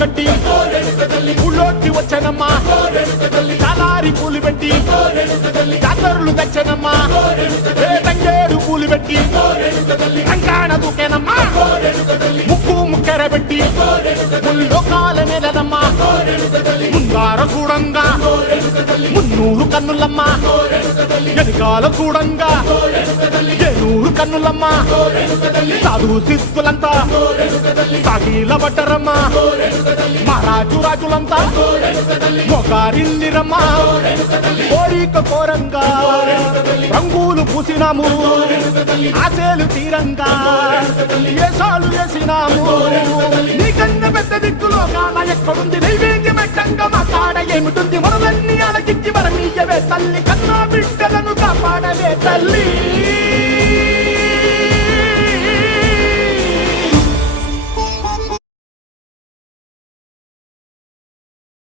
కట్టి ఊళ్ళోకి వచ్చానమ్మా చాలారి పూలు పెట్టి జాతరలు తెచ్చానమ్మా తంగేడు పూలు పెట్టి రంగాణ దూకేనమ్మా ముక్కు ముక్కెర పెట్టి ముల్లోకాల నేలనమ్మా ముందార చూడంగా మున్నూరు కన్నులమ్మా ఎనకాల చూడంగా ఏనూరు కన్నులమ్మా సాధు సిద్ధులంతా సాగిల పడ్డరమ్మా మహారాజు రాజులంతా మొగారిల్లిరమ్మా కోరిక కోరంగా రంగులు పూసినాము ఆశలు తీరంగా ఏసాలు వేసినాము నీకన్నా పెద్ద దిక్కులో కాన ఎక్కడుంది నైవేద్యం పెట్టంగా మా కాడ ఏమిటుంది మనలన్నీ అలకిచ్చి మరమీయవే తల్లి కన్నా బిడ్డలను కాపాడవే తల్లి